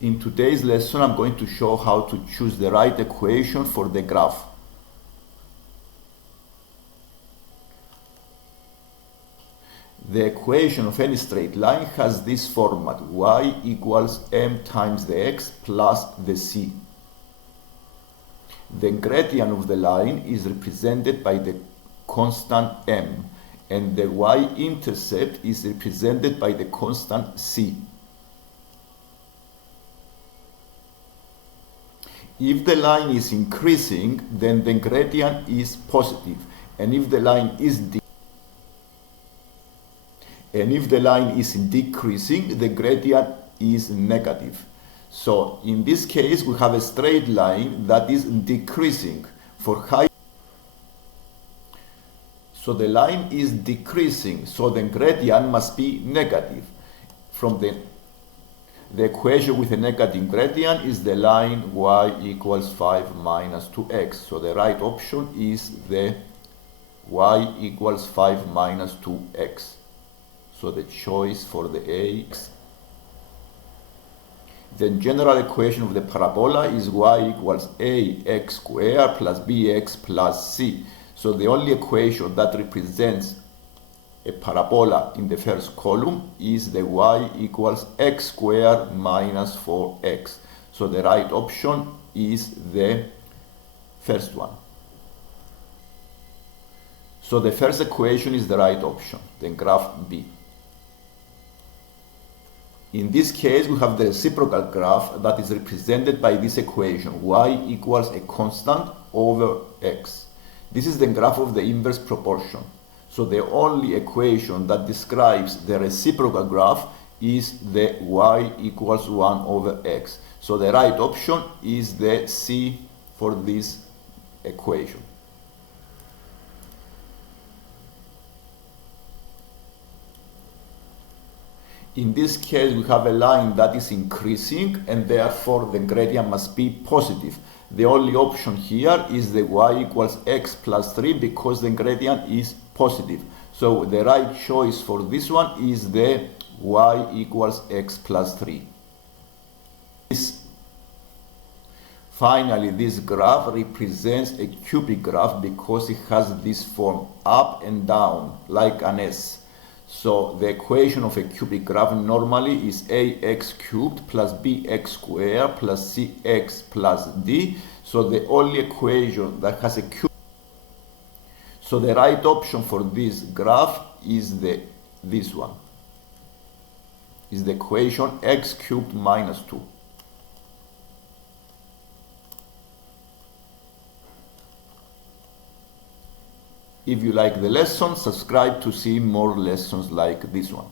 In today's lesson, I'm going to show how to choose the right equation for the graph. The equation of any straight line has this format: y equals m times the x plus the c. The gradient of the line is represented by the constant m, and the y-intercept is represented by the constant c. If the line is increasing, then the gradient is positive, and if the line is decreasing, the gradient is negative. So in this case, we have a straight line that is decreasing for height. So the line is decreasing, so the gradient must be negative. From the equation with a negative gradient is the line y equals 5 minus 2x. So the right option is the y equals 5 minus 2x. So the choice for the A. The general equation of the parabola is y equals ax squared plus bx plus c. So the only equation that represents a parabola in the first column is the y equals x squared minus 4x. So the right option is the first one. So the first equation is the right option, then graph B. In this case, we have the reciprocal graph that is represented by this equation, y equals a constant over x. This is the graph of the inverse proportion. So the only equation that describes the reciprocal graph is the y equals 1 over x. So the right option is the C for this equation. In this case, we have a line that is increasing, and therefore the gradient must be positive. The only option here is the y equals x plus 3 because the gradient is positive. So the right choice for this one is the y equals x plus 3. Finally, this graph represents a cubic graph because it has this form, up and down, like an S. So the equation of a cubic graph normally is ax cubed plus bx squared plus cx plus d. So the only equation that has a cube. So the right option for this graph is this one. Is the equation x cubed minus 2. If you like the lesson, subscribe to see more lessons like this one.